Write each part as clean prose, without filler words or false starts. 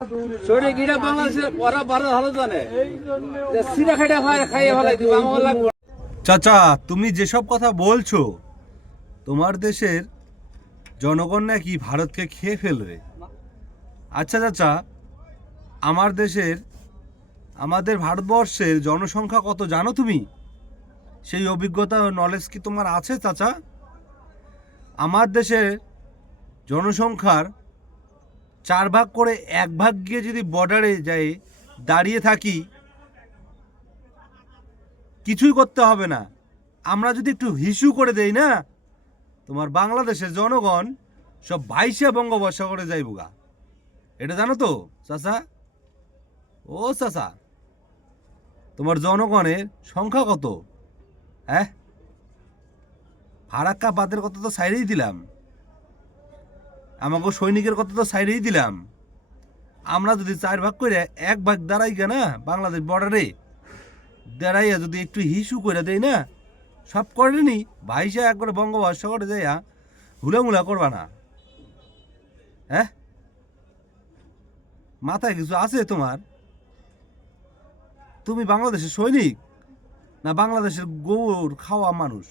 শরীরে গিরা বাংলাদেশের ওরা ভারত ভালো জানে যে সিরা খাইটা খাইয়ে ফেলাই দিবে আমার লাগবে। চাচা, তুমি যেসব কথা বলছো, তোমার দেশের জনগণ নাকি ভারতকে খেয়ে ফেলবে। আচ্ছা চাচা, আমাদের ভারতবর্ষের জনসংখ্যা কত জানো তুমি? সেই অভিজ্ঞতা ও নলেজ কি তোমার আছে চাচা? আমার দেশের জনসংখ্যার 4 ভাগ করে 1 ভাগ গিয়ে যদি বর্ডারে যায় দাঁড়িয়ে থাকি, কিছুই করতে হবে না। আমরা যদি একটু হিসু করে দেই না, তোমার বাংলাদেশের জনগণ সব 22 বঙ্গোপসাগরে যাইবগা। এটা জানো তো চাচা? ও চাচা, তোমার জনগণের সংখ্যা কত? হ্যাঁ, ফারাক্কা বাদের কথা তো সাইডেই দিলাম, আমাকে সৈনিকের কথা তো সাইডেই দিলাম। আমরা যদি 4 ভাগ করে 1 ভাগ দাঁড়াই না বাংলাদেশ বর্ডারে দাঁড়াইয়া যদি একটু হিসু করে দেই না, সব করেনি ভাইসা একবারে বঙ্গোপসাগরে যাইয়া হুলামুলা করবা না। হ্যাঁ, মাথায় কিছু আছে তোমার? তুমি বাংলাদেশের সৈনিক না বাংলাদেশের গৌর খাওয়া মানুষ?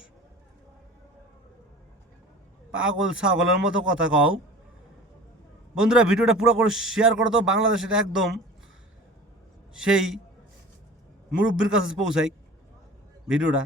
পাগল ছাগলের মতো কথা কও। বন্ধুরা, ভিডিওটা পুরো করে শেয়ার করো তো, বাংলাদেশের একদম সেই মুরব্বীর কাছে পৌঁছাই ভিডিওটা।